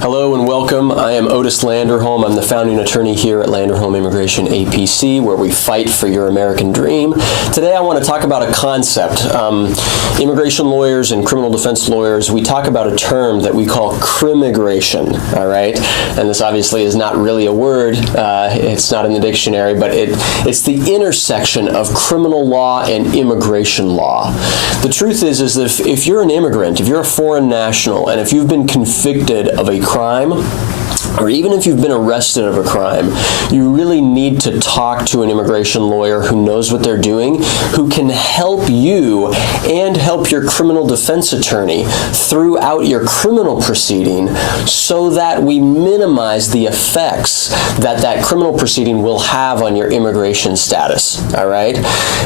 Hello and welcome. I am Otis Landerholm. I'm the founding attorney here at Landerholm Immigration A.P.C., where we fight for your American dream. Today I want to talk about a concept. Immigration lawyers and criminal defense lawyers, we talk about a term that we call crimmigration, all right? And this obviously is not really a word. It's not in the dictionary, but it's the intersection of criminal law and immigration law. The truth is that if you're an immigrant, if you're a foreign national, and if you've been convicted of a crime, or even if you've been arrested of a crime, you really need to talk to an immigration lawyer who knows what they're doing, who can help you and help your criminal defense attorney throughout your criminal proceeding so that we minimize the effects that criminal proceeding will have on your immigration status, all right?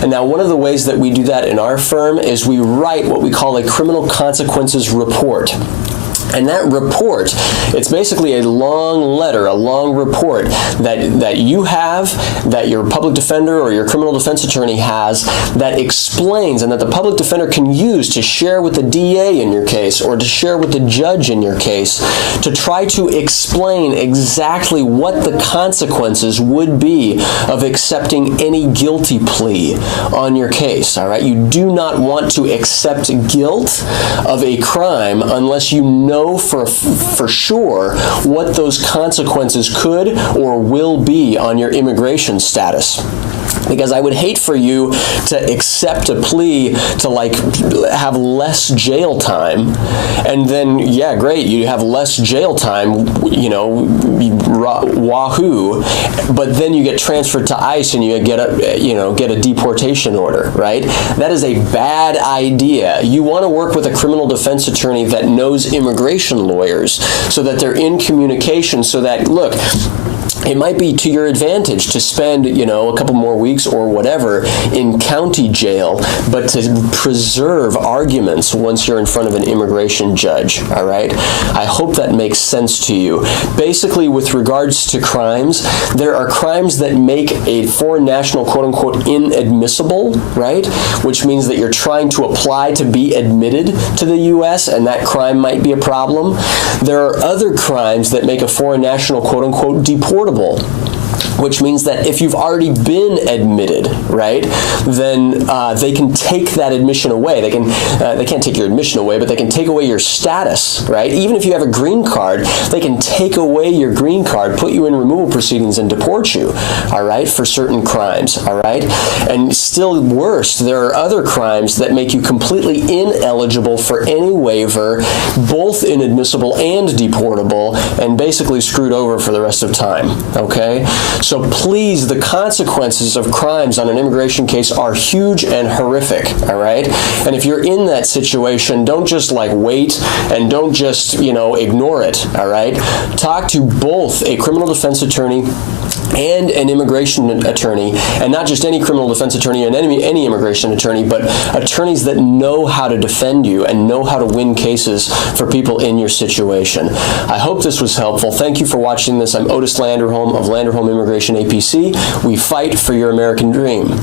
And now one of the ways that we do that in our firm is we write what we call a criminal consequences report. And that report, it's basically a long letter, a long report that you have, that your public defender or your criminal defense attorney has, that explains and that the public defender can use to share with the DA in your case or to share with the judge in your case to try to explain exactly what the consequences would be of accepting any guilty plea on your case, all right? You do not want to accept guilt of a crime unless you know for sure what those consequences could or will be on your immigration status. Because I would hate for you to accept a plea to have less jail time, and then, yeah, great, you have less jail time, wahoo, but then you get transferred to ICE and you get a deportation order, right? That is a bad idea. You want to work with a criminal defense attorney that knows immigration lawyers so that they're in communication so that, look, it might be to your advantage to spend, a couple more weeks or whatever in county jail, but to preserve arguments once you're in front of an immigration judge, all right? I hope that makes sense to you. Basically, with regards to crimes, there are crimes that make a foreign national, quote-unquote, inadmissible, right? Which means that you're trying to apply to be admitted to the U.S., and that crime might be a problem. There are other crimes that make a foreign national, quote-unquote, deportable, which means that if you've already been admitted, right, then they can take that admission away. They can't take your admission away, but they can take away your status, right? Even if you have a green card, they can take away your green card, put you in removal proceedings, and deport you, all right, for certain crimes, all right? And still worse, there are other crimes that make you completely ineligible for any waiver, both inadmissible and deportable, and basically screwed over for the rest of time, okay? So please, the consequences of crimes on an immigration case are huge and horrific, all right? And if you're in that situation, don't just wait and don't just, ignore it, all right? Talk to both a criminal defense attorney and an immigration attorney, and not just any criminal defense attorney and any immigration attorney, but attorneys that know how to defend you and know how to win cases for people in your situation. I hope this was helpful. Thank you for watching this. I'm Otis Landerholm of Landerholm Immigration A.P.C. We fight for your American dream.